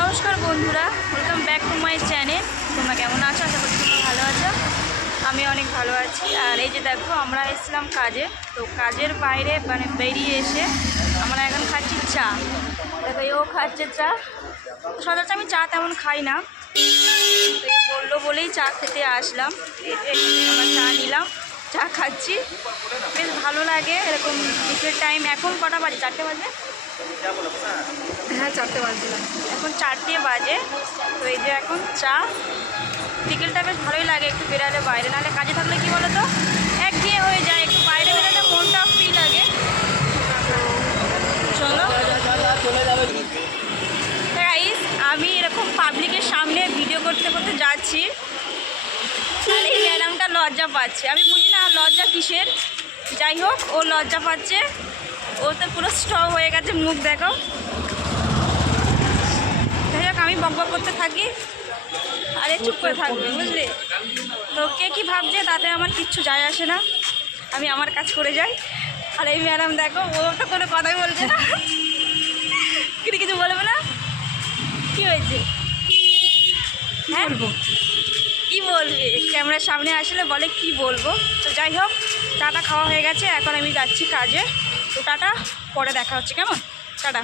নমস্কার বন্ধুরা, welcome back to my channel. তোমরা কেমন আছো? আশা করছি তোমরা ভালো আছো। আমি অনেক ভালো আছি। আর এই যে দেখো, আমরা এসেছিলাম কাজে, তো কাজের বাইরে বেরিয়ে এসে আমরা এখন খাচ্ছি চা। দেখো ও খাচ্ছে চা। সচরাচর আমি চা তেমন খাই না, তো বললো বলেই চা খেতে আসলাম। এই যে আমরা চা নিলাম, চা খাচ্ছি, বেশ ভালো লাগে এরকম বিকেল টাইম। এখন কটা বাজে? 4টে বাজে। হ্যাঁ, 4টে বাজলাম। এখন 4টে বাজে। তো এই যে এখন চা, বিকেলটা বেশ ভালোই লাগে একটু বেরালে বাইরে। নাহলে কাজে থাকলে কি বলো তো, একঘেয়ে হয়ে যায়। একটু বাইরে বেরোলে মনটাও ফ্রি লাগে। চলো গাইস, আমি এরকম পাবলিকের সামনে ভিডিও করতে করতে যাচ্ছি, আর এই ম্যাডামটা লজ্জা পাচ্ছে। আমি বুঝি না লজ্জা কিসের, যাই হোক ও লজ্জা পাচ্ছে। ও তো পুরো স্টপ হয়ে গেছে, মুখ দেখো। যাই হোক, আমি বকবক করতে থাকি, আরে চুপ করে থাকবে, বুঝলি? তো কে কী ভাবছে তাতে আমার কিচ্ছু যায় আসে না, আমি আমার কাজ করে যাই। আর এই ম্যাডাম দেখো, ও তো কোনো কথাই বলছে না, কিছু বলবে না। কী হয়েছে? হ্যাঁ, কী বলবে? ক্যামেরার সামনে আসলে বলে কি বলবো। তো যাই হোক, চাটা খাওয়া হয়ে গেছে, এখন আমি যাচ্ছি কাজে। তো টাটা, পরে দেখা হচ্ছে, কেমন? টাটা।